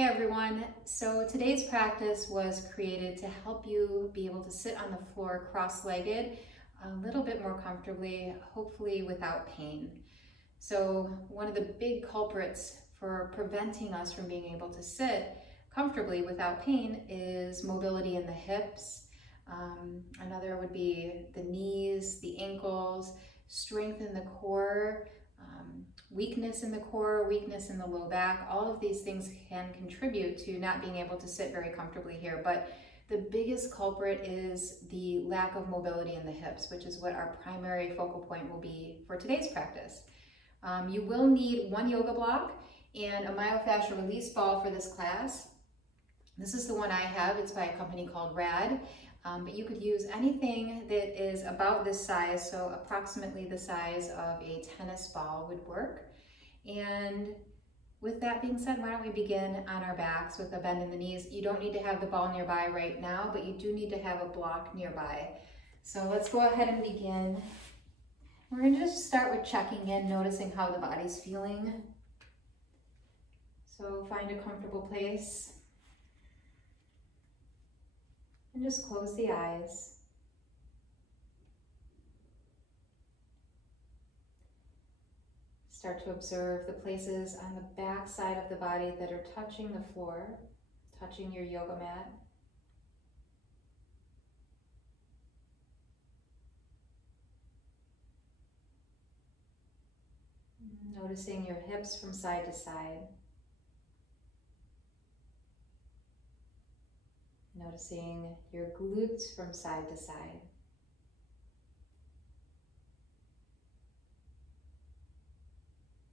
Hey everyone, so today's practice was created to help you be able to sit on the floor cross-legged a little bit more comfortably, hopefully without pain. So one of the big culprits for preventing us from being able to sit comfortably without pain is mobility in the hips. Another would be the knees, the ankles, strength in the core, weakness in the core, weakness in the low back. All of these things can contribute to not being able to sit very comfortably here. But the biggest culprit is the lack of mobility in the hips, which is what our primary focal point will be for today's practice. You will need one yoga block and a myofascial release ball for this class. This is the one I have. It's by a company called RAD. But you could use anything that is about this size, so approximately the size of a tennis ball would work. And with that being said, why don't we begin on our backs with a bend in the knees. You don't need to have the ball nearby right now, but you do need to have a block nearby. So let's go ahead and begin. We're going to just start with checking in, noticing how the body's feeling. So find a comfortable place. And just close the eyes. Start to observe the places on the back side of the body that are touching the floor, touching your yoga mat. Noticing your hips from side to side. Noticing your glutes from side to side.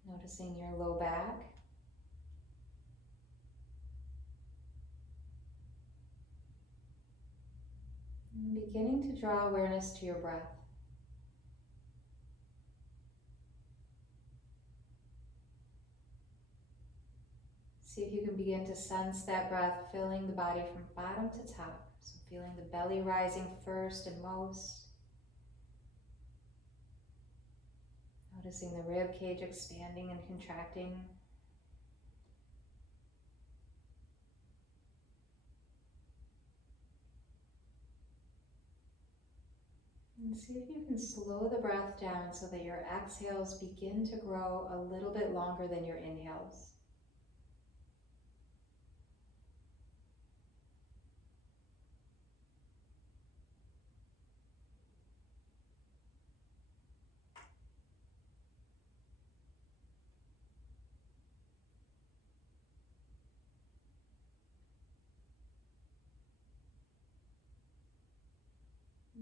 Noticing your low back. And beginning to draw awareness to your breath. See if you can begin to sense that breath filling the body from bottom to top. So feeling the belly rising first and most. Noticing the rib cage expanding and contracting. And see if you can slow the breath down so that your exhales begin to grow a little bit longer than your inhales.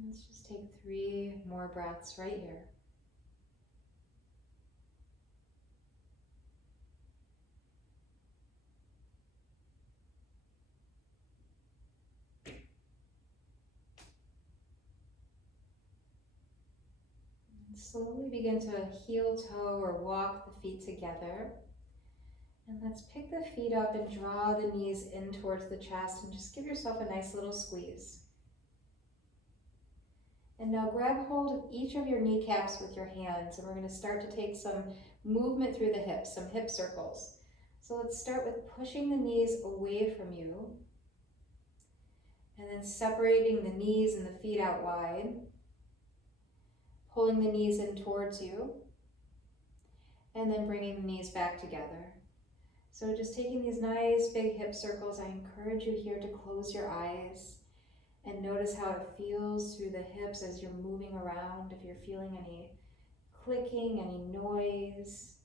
Let's just take 3 more breaths right here. And slowly begin to heel toe or walk the feet together. And let's pick the feet up and draw the knees in towards the chest and just give yourself a nice little squeeze. And now grab hold of each of your kneecaps with your hands, and we're going to start to take some movement through the hips, some hip circles. So let's start with pushing the knees away from you, and then separating the knees and the feet out wide, pulling the knees in towards you, and then bringing the knees back together. So just taking these nice big hip circles, I encourage you here to close your eyes and notice how it feels through the hips as you're moving around. If you're feeling any clicking, any noise,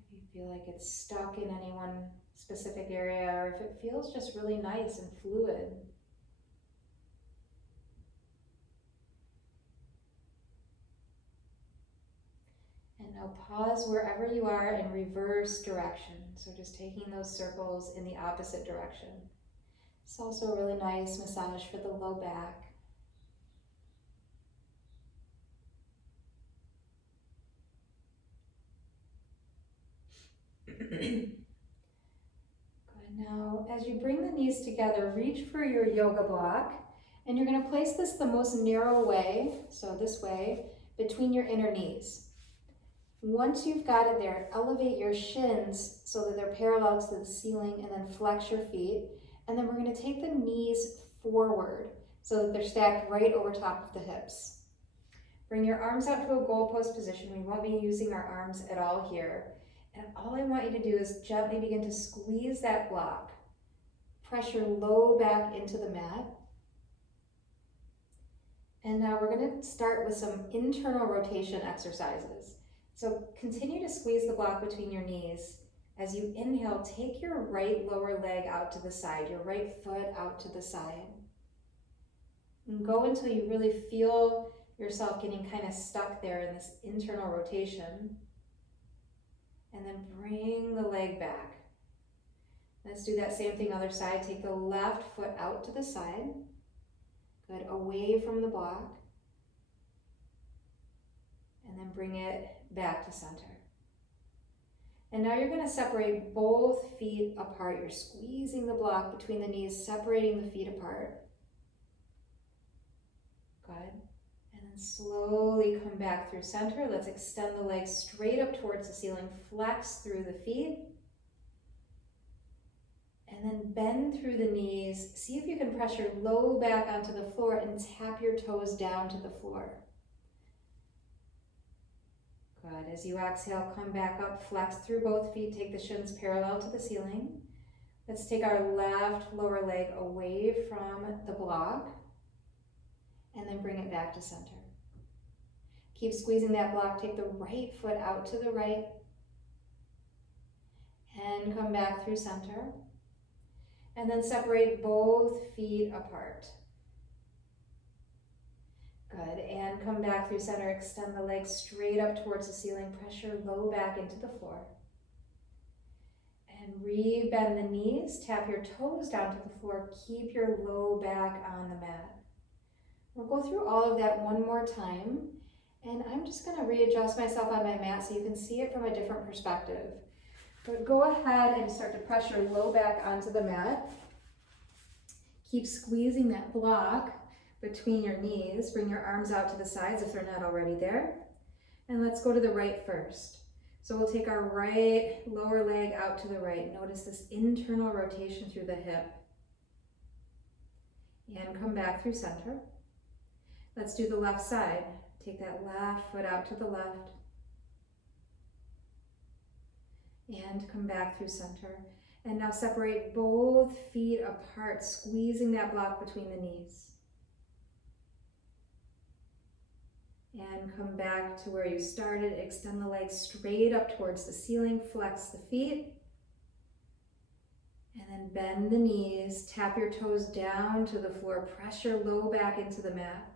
if you feel like it's stuck in any one specific area, or if it feels just really nice and fluid. And now pause wherever you are in reverse direction. So just taking those circles in the opposite direction. It's also a really nice massage for the low back. Good. Now, as you bring the knees together, reach for your yoga block, and you're going to place this the most narrow way, so this way, between your inner knees. Once you've got it there, elevate your shins so that they're parallel to the ceiling, and then flex your feet. And then we're going to take the knees forward so that they're stacked right over top of the hips. Bring your arms out to a goalpost position. We won't be using our arms at all here. And all I want you to do is gently begin to squeeze that block. Pressure low back into the mat. And now we're going to start with some internal rotation exercises. So continue to squeeze the block between your knees. As you inhale, take your right lower leg out to the side, your right foot out to the side. And go until you really feel yourself getting kind of stuck there in this internal rotation. And then bring the leg back. Let's do that same thing other side. Take the left foot out to the side. Good, away from the block. And then bring it back to center. And now you're going to separate both feet apart. You're squeezing the block between the knees, separating the feet apart. Good. And then slowly come back through center. Let's extend the legs straight up towards the ceiling. Flex through the feet. And then bend through the knees. See if you can pressure low back onto the floor and tap your toes down to the floor. Good. As you exhale, come back up, flex through both feet, take the shins parallel to the ceiling. Let's take our left lower leg away from the block and then bring it back to center. Keep squeezing that block. Take the right foot out to the right and come back through center. And then separate both feet apart. Good, and come back through center, extend the legs straight up towards the ceiling, pressure low back into the floor. And re-bend the knees, tap your toes down to the floor, keep your low back on the mat. We'll go through all of that one more time, and I'm just gonna readjust myself on my mat so you can see it from a different perspective. But go ahead and start to pressure low back onto the mat. Keep squeezing that block between your knees. Bring your arms out to the sides if they're not already there. And let's go to the right first. So we'll take our right lower leg out to the right. Notice this internal rotation through the hip. And come back through center. Let's do the left side. Take that left foot out to the left. And come back through center. And now separate both feet apart, squeezing that block between the knees. And come back to where you started. Extend the legs straight up towards the ceiling. Flex the feet. And then bend the knees. Tap your toes down to the floor. Pressure low back into the mat.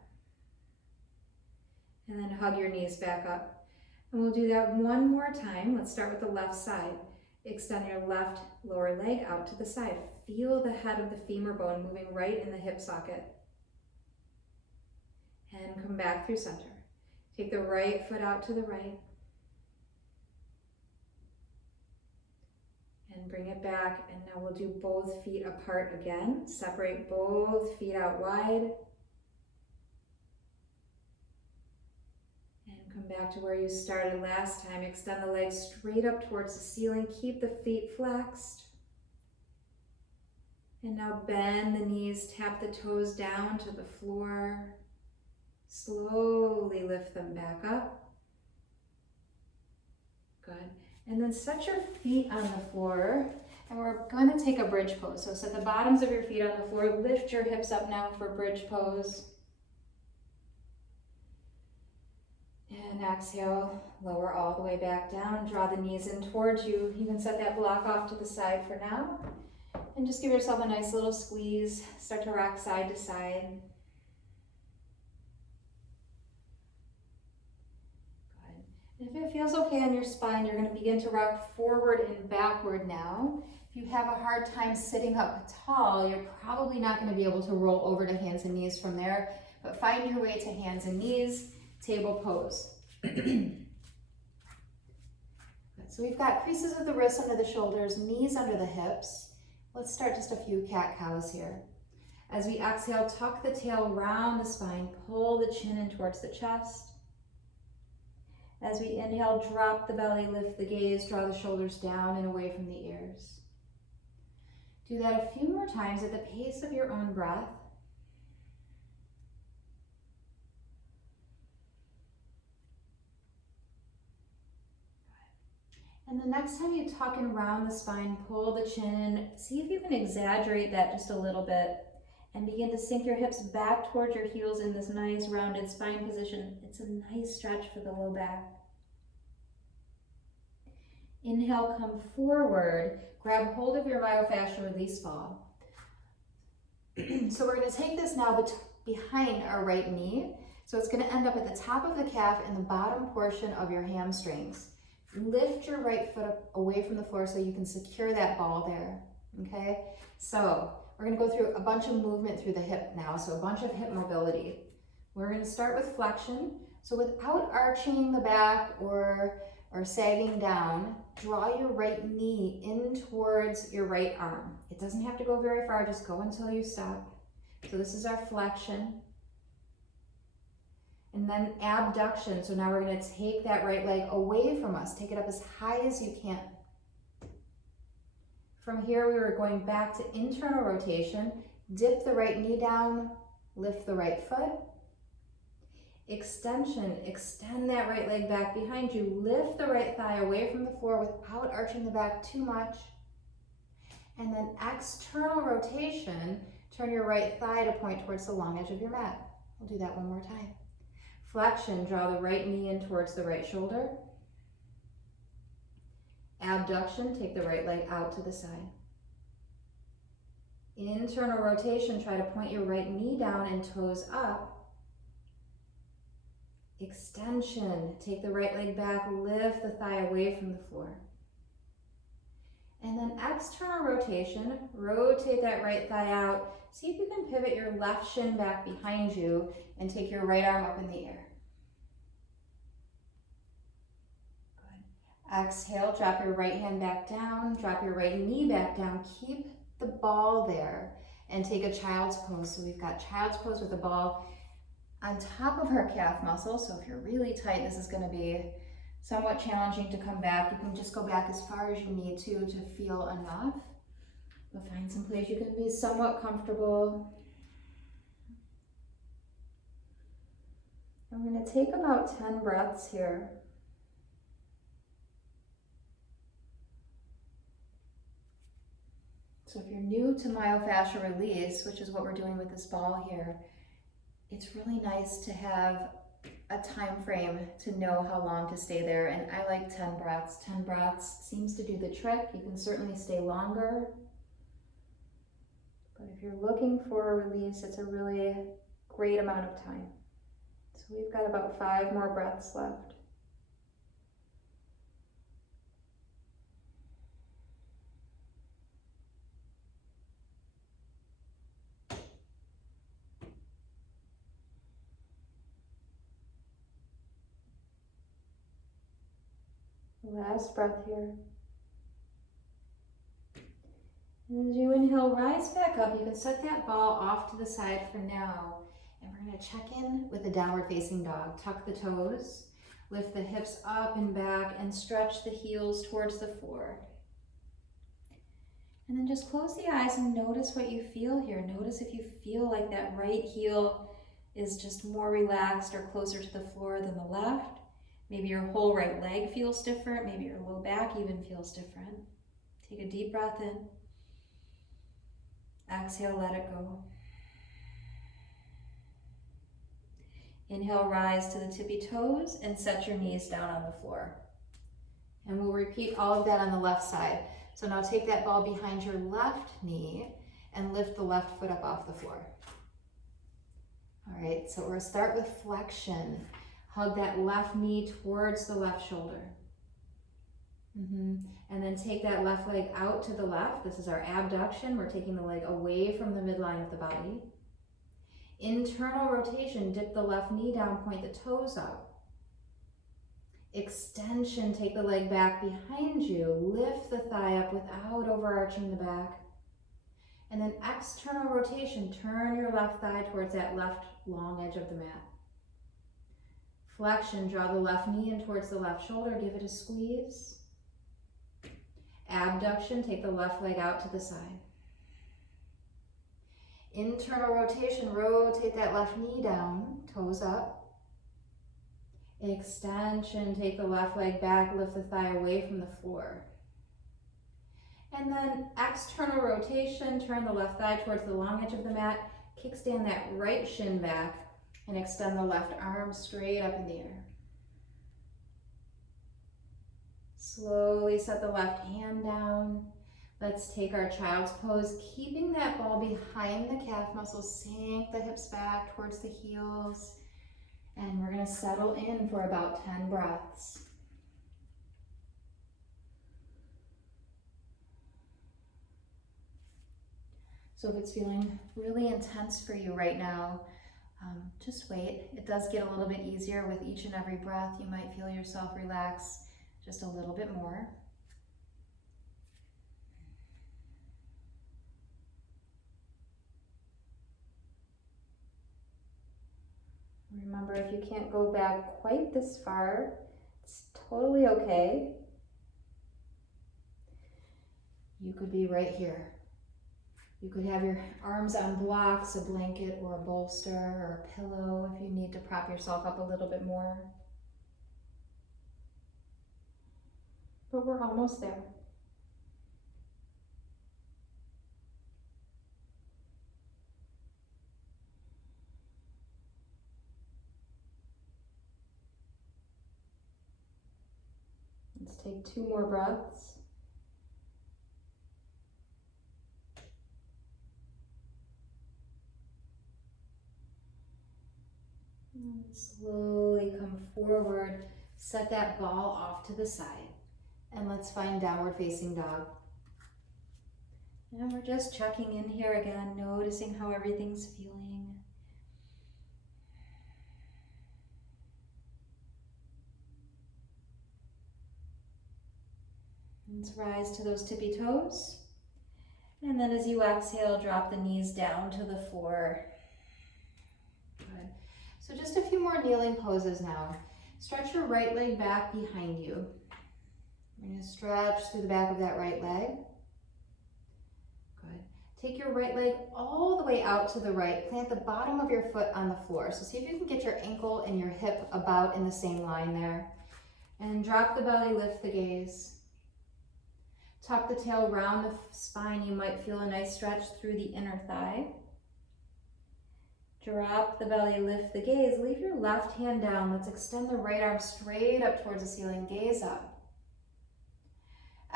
And then hug your knees back up. And we'll do that one more time. Let's start with the left side. Extend your left lower leg out to the side. Feel the head of the femur bone moving right in the hip socket. And come back through center. Take the right foot out to the right. And bring it back. And now we'll do both feet apart again. Separate both feet out wide. Come back to where you started last time. Extend the legs straight up towards the ceiling. Keep the feet flexed. And now bend the knees, tap the toes down to the floor. Slowly lift them back up. Good. And then set your feet on the floor. And we're going to take a bridge pose. So set the bottoms of your feet on the floor. Lift your hips up now for bridge pose. And exhale, lower all the way back down. Draw the knees in towards you. You can set that block off to the side for now. And just give yourself a nice little squeeze. Start to rock side to side. Good. And if it feels okay on your spine, you're going to begin to rock forward and backward now. If you have a hard time sitting up tall, you're probably not going to be able to roll over to hands and knees from there. But find your way to hands and knees. Table pose. So we've got creases of the wrists under the shoulders, knees under the hips. Let's start just a few cat-cows here. As we exhale, tuck the tail round the spine, pull the chin in towards the chest. As we inhale, drop the belly, lift the gaze, draw the shoulders down and away from the ears. Do that a few more times at the pace of your own breath. And the next time you tuck and round the spine, pull the chin in. See if you can exaggerate that just a little bit and begin to sink your hips back towards your heels in this nice rounded spine position. It's a nice stretch for the low back. Inhale, come forward. Grab hold of your myofascial release ball. So we're going to take this now behind our right knee. So it's going to end up at the top of the calf and the bottom portion of your hamstrings. Lift your right foot up away from the floor so you can secure that ball there, okay? So we're going to go through a bunch of movement through the hip now, so a bunch of hip mobility. We're going to start with flexion. So without arching the back or sagging down, draw your right knee in towards your right arm. It doesn't have to go very far, just go until you stop. So this is our flexion. And then abduction. So now we're going to take that right leg away from us. Take it up as high as you can. From here, we were going back to internal rotation. Dip the right knee down, lift the right foot. Extension, extend that right leg back behind you. Lift the right thigh away from the floor without arching the back too much. And then external rotation, turn your right thigh to point towards the long edge of your mat. We'll do that one more time. Flexion, draw the right knee in towards the right shoulder. Abduction, take the right leg out to the side. Internal rotation, try to point your right knee down and toes up. Extension, take the right leg back, lift the thigh away from the floor. And then external rotation, rotate that right thigh out. See if you can pivot your left shin back behind you and take your right arm up in the air. Good. Exhale, drop your right hand back down, drop your right knee back down. Keep the ball there and take a child's pose. So we've got child's pose with the ball on top of our calf muscle. So if you're really tight, this is going to be somewhat challenging to come back. You can just go back as far as you need to feel enough. But find some place you can be somewhat comfortable. I'm going to take about 10 breaths here. So if you're new to myofascial release, which is what we're doing with this ball here, it's really nice to have a time frame to know how long to stay there. And I like 10 breaths. 10 breaths seems to do the trick. You can certainly stay longer. But if you're looking for a release, it's a really great amount of time. So we've got about 5 more breaths left. Last breath here. And as you inhale, rise back up. You can set that ball off to the side for now. And we're going to check in with the downward facing dog. Tuck the toes, lift the hips up and back, and stretch the heels towards the floor. And then just close the eyes and notice what you feel here. Notice if you feel like that right heel is just more relaxed or closer to the floor than the left. Maybe your whole right leg feels different. Maybe your low back even feels different. Take a deep breath in. Exhale, let it go. Inhale, rise to the tippy toes and set your knees down on the floor. And we'll repeat all of that on the left side. So now take that ball behind your left knee and lift the left foot up off the floor. All right, so we're gonna start with flexion. Hug that left knee towards the left shoulder. And then take that left leg out to the left. This is our abduction. We're taking the leg away from the midline of the body. Internal rotation, dip the left knee down, point the toes up. Extension, take the leg back behind you. Lift the thigh up without overarching the back. And then external rotation, turn your left thigh towards that left long edge of the mat. Flexion, draw the left knee in towards the left shoulder, give it a squeeze. Abduction, take the left leg out to the side. Internal rotation, rotate that left knee down, toes up. Extension, take the left leg back, lift the thigh away from the floor. And then external rotation, turn the left thigh towards the long edge of the mat, kickstand that right shin back, and extend the left arm straight up in the air. Slowly set the left hand down. Let's take our child's pose, keeping that ball behind the calf muscles, sink the hips back towards the heels. And we're gonna settle in for about 10 breaths. So if it's feeling really intense for you right now, just wait. It does get a little bit easier with each and every breath. You might feel yourself relax just a little bit more. Remember, if you can't go back quite this far, it's totally okay. You could be right here. You could have your arms on blocks, a blanket or a bolster or a pillow if you need to prop yourself up a little bit more. But we're almost there. Let's take 2 more breaths. And slowly come forward, set that ball off to the side, and let's find downward facing dog. And we're just checking in here again, noticing how everything's feeling. Let's rise to those tippy toes. And then as you exhale, drop the knees down to the floor. Good. So just a few more kneeling poses now. Stretch your right leg back behind you. You're going to stretch through the back of that right leg. Good. Take your right leg all the way out to the right. Plant the bottom of your foot on the floor. So see if you can get your ankle and your hip about in the same line there. And drop the belly, lift the gaze. Tuck the tail around the spine. You might feel a nice stretch through the inner thigh. Drop the belly, lift the gaze. Leave your left hand down. Let's extend the right arm straight up towards the ceiling. Gaze up.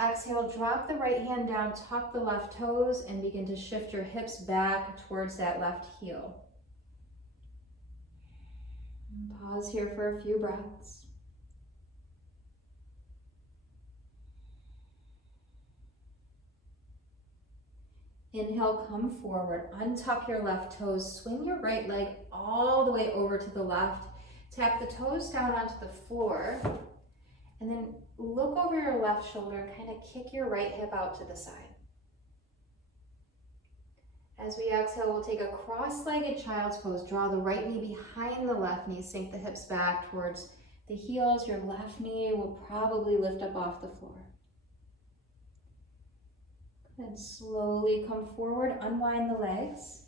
Exhale, drop the right hand down, tuck the left toes, and begin to shift your hips back towards that left heel. And pause here for a few breaths. Inhale, come forward, untuck your left toes, swing your right leg all the way over to the left, tap the toes down onto the floor, and then look over your left shoulder and kind of kick your right hip out to the side. As we exhale, we'll take a cross-legged child's pose. Draw the right knee behind the left knee, sink the hips back towards the heels. Your left knee will probably lift up off the floor. And slowly come forward, unwind the legs.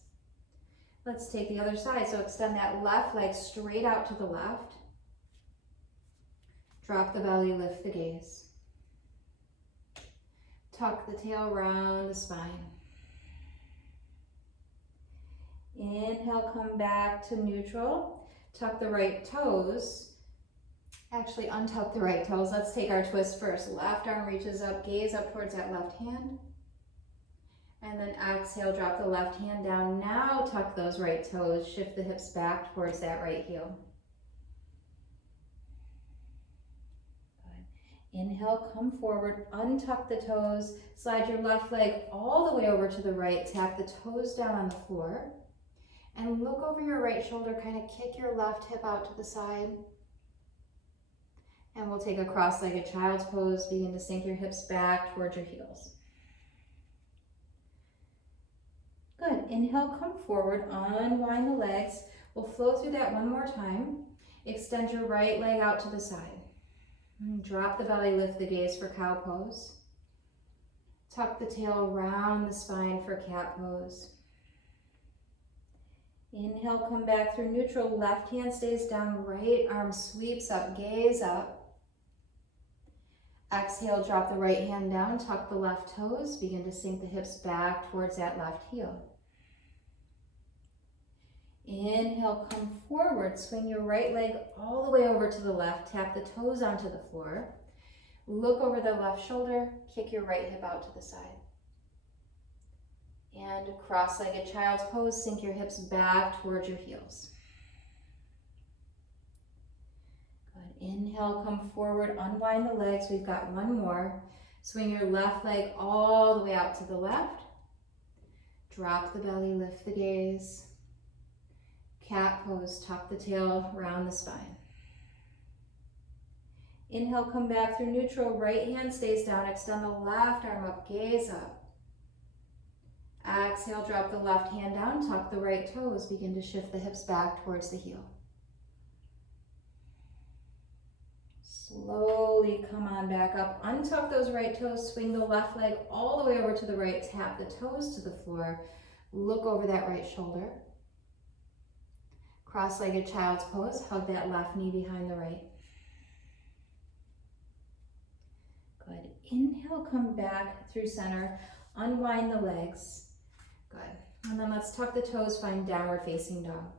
Let's take the other side. So extend that left leg straight out to the left. Drop the belly, lift the gaze. Tuck the tail around the spine. Inhale, come back to neutral. Tuck the right toes. Actually, untuck the right toes. Let's take our twist first. Left arm reaches up, gaze up towards that left hand. And then exhale, drop the left hand down. Now tuck those right toes, shift the hips back towards that right heel. Good. Inhale, come forward, untuck the toes, slide your left leg all the way over to the right, tap the toes down on the floor, and look over your right shoulder, kind of kick your left hip out to the side. And we'll take a cross-legged child's pose, begin to sink your hips back towards your heels. Good. Inhale, come forward, unwind the legs. We'll flow through that one more time. Extend your right leg out to the side. Drop the belly, lift the gaze for cow pose. Tuck the tail around the spine for cat pose. Inhale, come back through neutral. Left hand stays down, right arm sweeps up, gaze up. Exhale, drop the right hand down, tuck the left toes, begin to sink the hips back towards that left heel. Inhale, come forward, swing your right leg all the way over to the left, tap the toes onto the floor. Look over the left shoulder, kick your right hip out to the side. And cross-legged child's pose, sink your hips back towards your heels. Good. Inhale, come forward, unwind the legs. We've got one more. Swing your left leg all the way out to the left. Drop the belly, lift the gaze. Cat pose, tuck the tail, round the spine. Inhale, come back through neutral. Right hand stays down. Extend the left arm up, gaze up. Exhale, drop the left hand down, tuck the right toes. Begin to shift the hips back towards the heel. Slowly come on back up. Untuck those right toes. Swing the left leg all the way over to the right. Tap the toes to the floor. Look over that right shoulder. Cross-legged child's pose, hug that left knee behind the right. Good. Inhale, come back through center, unwind the legs. Good. And then let's tuck the toes, find downward facing dog.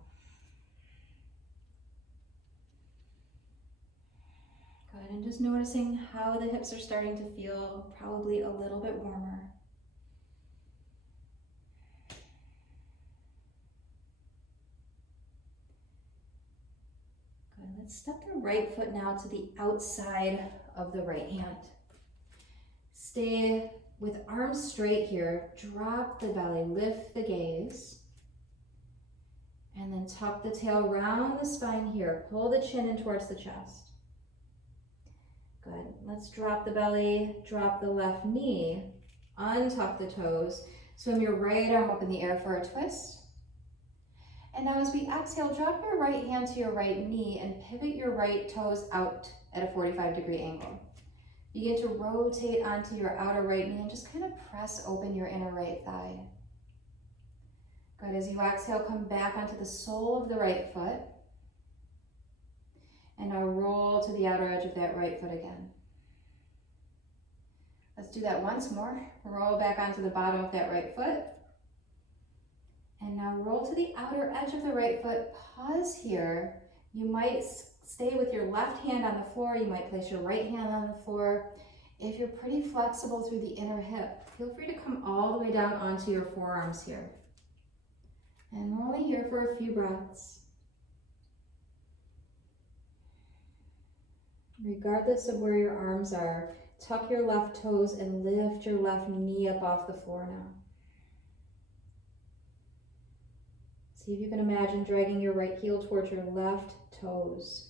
Good. And just noticing how the hips are starting to feel, probably a little bit warmer. Let's step your right foot now to the outside of the right hand. Stay with arms straight here. Drop the belly, lift the gaze. And then tuck the tail round the spine here. Pull the chin in towards the chest. Good. Let's drop the belly, drop the left knee, untuck the toes. Swim your right arm up in the air for a twist. And now as we exhale, drop your right hand to your right knee and pivot your right toes out at a 45-degree angle. Begin to rotate onto your outer right knee and just kind of press open your inner right thigh. Good. As you exhale, come back onto the sole of the right foot. And now roll to the outer edge of that right foot again. Let's do that once more. Roll back onto the bottom of that right foot. And now roll to the outer edge of the right foot. Pause here. You might stay with your left hand on the floor. You might place your right hand on the floor. If you're pretty flexible through the inner hip, feel free to come all the way down onto your forearms here. And we're only here for a few breaths. Regardless of where your arms are, tuck your left toes and lift your left knee up off the floor now. See if you can imagine dragging your right heel towards your left toes.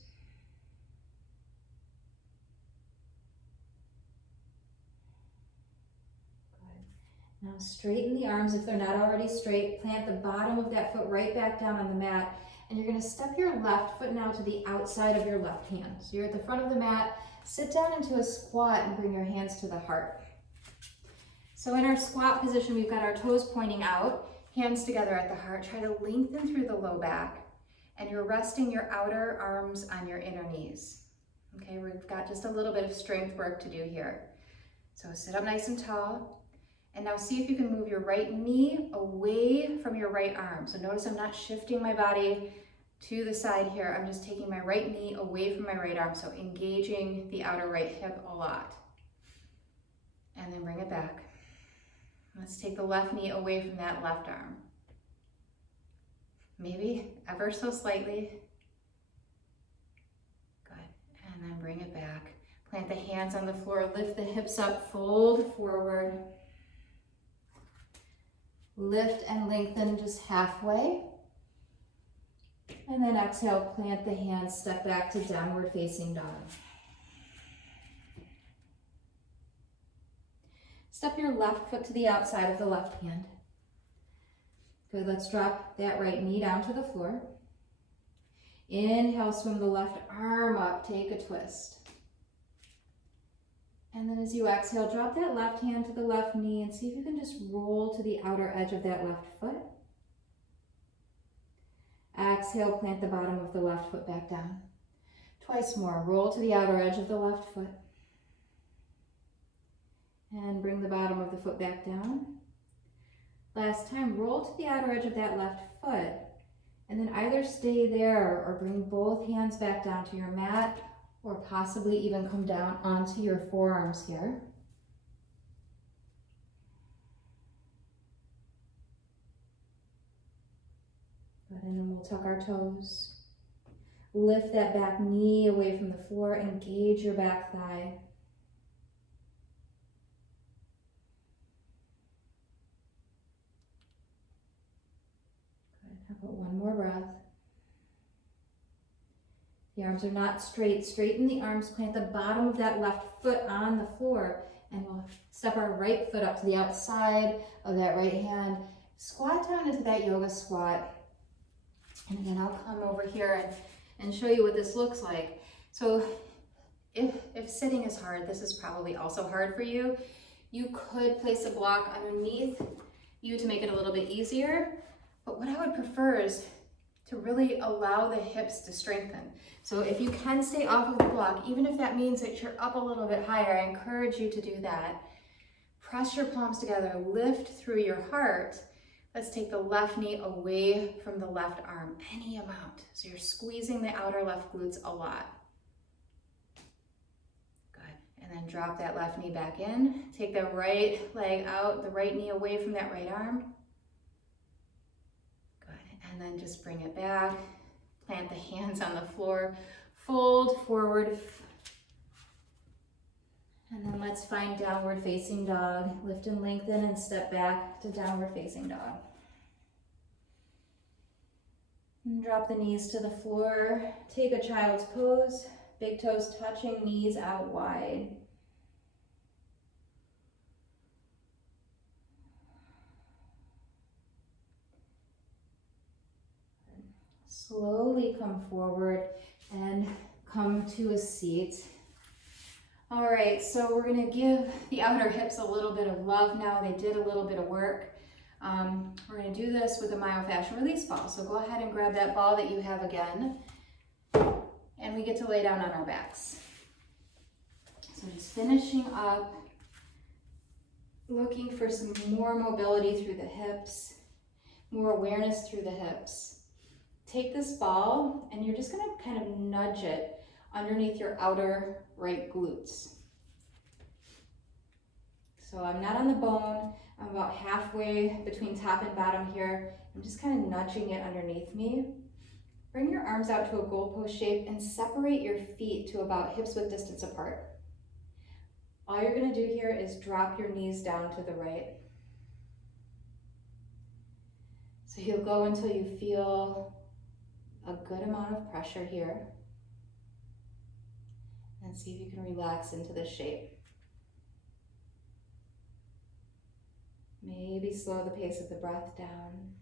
Good. Now straighten the arms if they're not already straight. Plant the bottom of that foot right back down on the mat. And you're going to step your left foot now to the outside of your left hand. So you're at the front of the mat. Sit down into a squat and bring your hands to the heart. So in our squat position, we've got our toes pointing out. Hands together at the heart. Try to lengthen through the low back. And you're resting your outer arms on your inner knees. Okay, we've got just a little bit of strength work to do here. So sit up nice and tall. And now see if you can move your right knee away from your right arm. So notice I'm not shifting my body to the side here. I'm just taking my right knee away from my right arm. So engaging the outer right hip a lot. And then bring it back. Let's take the left knee away from that left arm. Maybe ever so slightly. Good. And then bring it back. Plant the hands on the floor. Lift the hips up. Fold forward. Lift and lengthen just halfway. And then exhale, plant the hands, step back to downward facing dog. Step your left foot to the outside of the left hand. Good, let's drop that right knee down to the floor. Inhale, swim the left arm up, take a twist. And then as you exhale, drop that left hand to the left knee and see if you can just roll to the outer edge of that left foot. Exhale, plant the bottom of the left foot back down. Twice more, roll to the outer edge of the left foot. And bring the bottom of the foot back down. Last time, roll to the outer edge of that left foot. And then either stay there or bring both hands back down to your mat, or possibly even come down onto your forearms here. Good, and then we'll tuck our toes. Lift that back knee away from the floor, engage your back thigh. Good, how about one more breath? The arms are not straight. Straighten the arms, plant the bottom of that left foot on the floor, and we'll step our right foot up to the outside of that right hand. Squat down into that yoga squat. And again, I'll come over here and show you what this looks like. So if sitting is hard, this is probably also hard for you. You could place a block underneath you to make it a little bit easier. But what I would prefer is to really allow the hips to strengthen. So if you can stay off of the block, even if that means that you're up a little bit higher, I encourage you to do that. Press your palms together, lift through your heart. Let's take the left knee away from the left arm, any amount. So you're squeezing the outer left glutes a lot. Good, and then drop that left knee back in. Take the right leg out, the right knee away from that right arm. And then just bring it back, plant the hands on the floor, fold forward, and then let's find downward facing dog. Lift and lengthen and step back to downward facing dog. And drop the knees to the floor, take a child's pose, big toes touching, knees out wide. Slowly come forward and come to a seat. All right, so we're gonna give the outer hips a little bit of love now. They did a little bit of work. We're gonna do this with a myofascial release ball. So go ahead and grab that ball that you have again, and we get to lay down on our backs. So just finishing up, looking for some more mobility through the hips, more awareness through the hips. Take this ball and you're just gonna kind of nudge it underneath your outer right glutes. So I'm not on the bone, I'm about halfway between top and bottom here. I'm just kind of nudging it underneath me. Bring your arms out to a goalpost shape and separate your feet to about hips width distance apart. All you're gonna do here is drop your knees down to the right. So you'll go until you feel a good amount of pressure here. And see if you can relax into this shape. Maybe slow the pace of the breath down.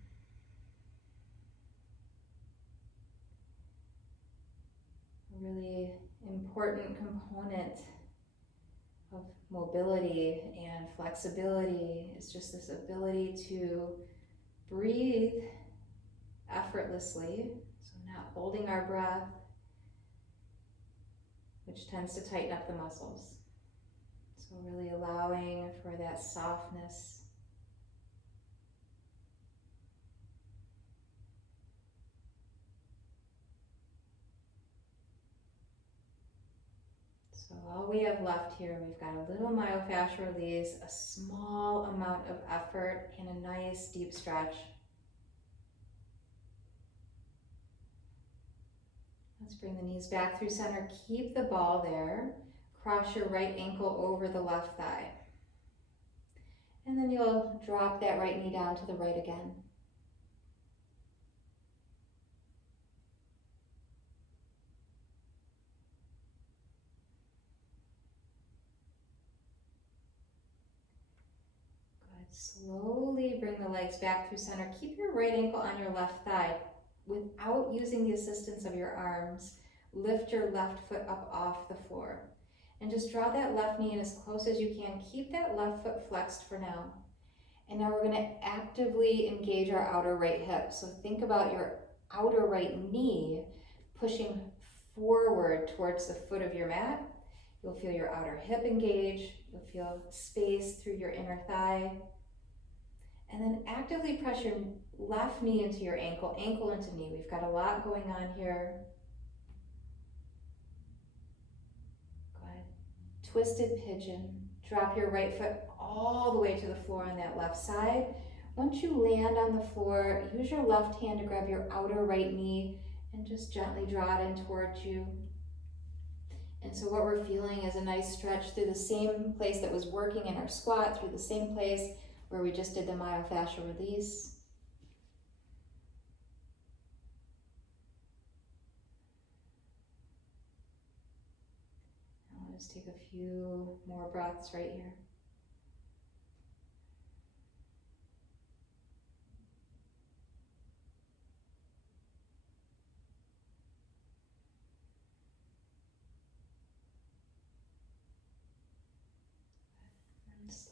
A really important component of mobility and flexibility is just this ability to breathe effortlessly, so not holding our breath, which tends to tighten up the muscles. So really allowing for that softness. So all we have left here, we've got a little myofascial release, a small amount of effort, and a nice deep stretch. Let's bring the knees back through center. Keep the ball there. Cross your right ankle over the left thigh. And then you'll drop that right knee down to the right again. Good. Slowly bring the legs back through center. Keep your right ankle on your left thigh. without using the assistance of your arms, lift your left foot up off the floor. And just draw that left knee in as close as you can. Keep that left foot flexed for now. And now we're going to actively engage our outer right hip. So think about your outer right knee pushing forward towards the foot of your mat. You'll feel your outer hip engage. You'll feel space through your inner thigh. And then actively press your left knee into your ankle, ankle into knee. We've got a lot going on here. Good. Twisted pigeon. Drop your right foot all the way to the floor on that left side. Once you land on the floor, use your left hand to grab your outer right knee and just gently draw it in towards you. And so what we're feeling is a nice stretch through the same place that was working in our squat, through the same place where we just did the myofascial release. I'll just take a few more breaths right here.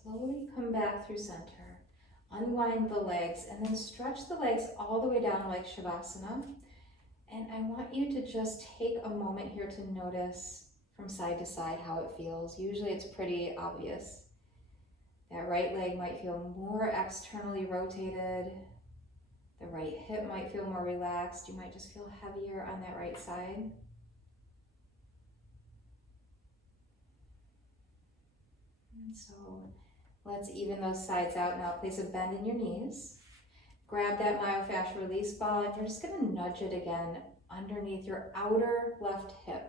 Slowly come back through center. Unwind the legs and then stretch the legs all the way down like Shavasana. And I want you to just take a moment here to notice from side to side how it feels. Usually it's pretty obvious. That right leg might feel more externally rotated. The right hip might feel more relaxed. You might just feel heavier on that right side. And so let's even those sides out now. Place a bend in your knees. Grab that myofascial release ball and you're just going to nudge it again underneath your outer left hip.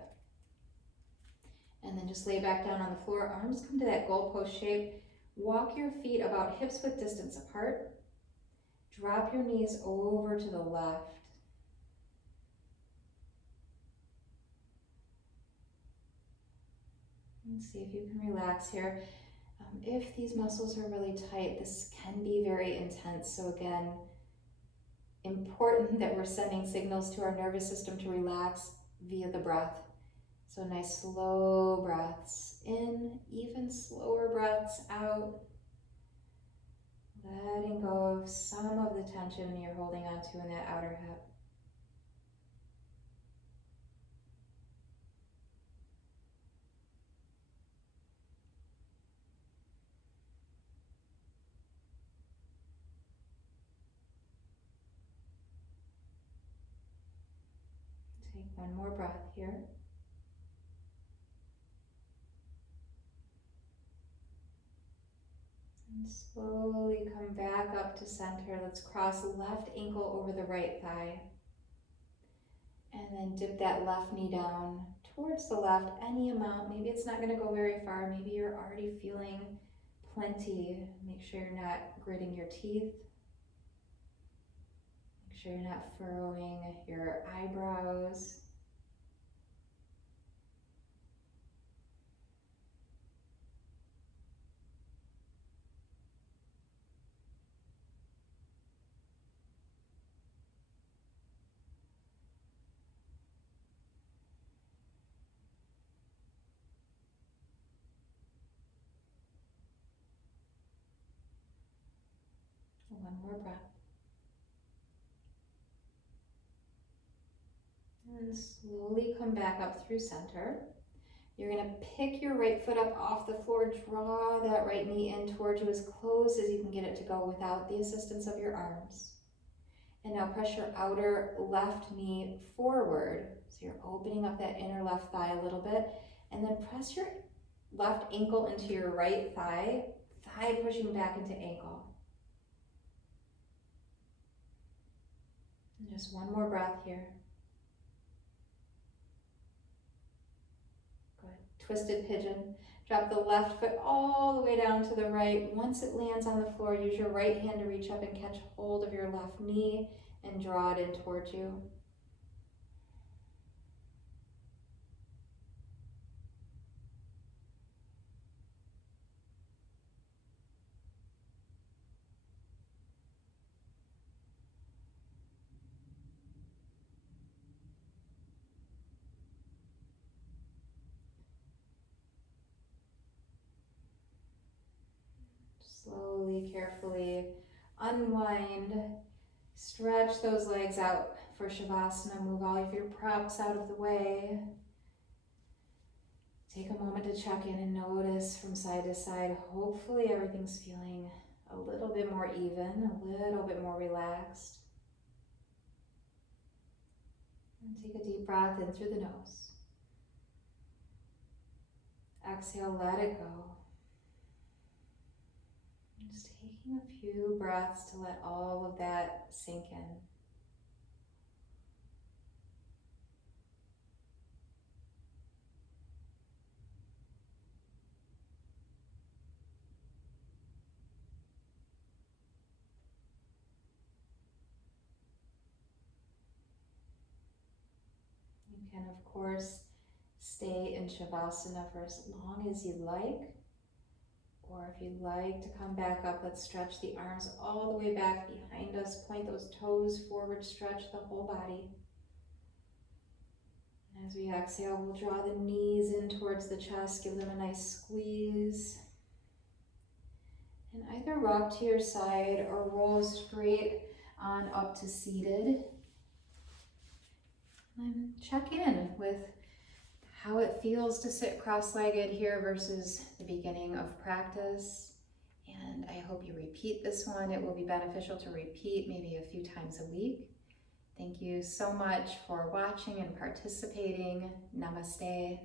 And then just lay back down on the floor. Arms come to that goalpost shape. Walk your feet about hips width distance apart. Drop your knees over to the left. And see if you can relax here. If these muscles are really tight, this can be very intense. So again, important that we're sending signals to our nervous system to relax via the breath. So nice slow breaths in, even slower breaths out. Letting go of some of the tension you're holding on to in that outer hip. Take one more breath here. And slowly come back up to center. Let's cross left ankle over the right thigh. And then dip that left knee down towards the left, any amount. Maybe it's not going to go very far. Maybe you're already feeling plenty. Make sure you're not gritting your teeth. Make sure you're not furrowing your eyebrows. One more breath. And slowly come back up through center. You're going to pick your right foot up off the floor, draw that right knee in towards you as close as you can get it to go without the assistance of your arms. And now press your outer left knee forward. So you're opening up that inner left thigh a little bit. And then press your left ankle into your right thigh, thigh pushing back into ankle. And just one more breath here. Good. Twisted pigeon. Drop the left foot all the way down to the right. Once it lands on the floor, use your right hand to reach up and catch hold of your left knee and draw it in towards you. slowly, carefully unwind. Stretch those legs out for Shavasana. Move all of your props out of the way. Take a moment to check in and notice from side to side. Hopefully everything's feeling a little bit more even, a little bit more relaxed. And take a deep breath in through the nose. Exhale, let it go. Just taking a few breaths to let all of that sink in. You can, of course, stay in Shavasana for as long as you like. Or if you'd like to come back up, let's stretch the arms all the way back behind us. Point those toes forward, stretch the whole body. And as we exhale, we'll draw the knees in towards the chest, give them a nice squeeze. And either rock to your side or roll straight on up to seated. And check in with how it feels to sit cross-legged here versus the beginning of practice. And I hope you repeat this one. It will be beneficial to repeat maybe a few times a week. Thank you so much for watching and participating. Namaste.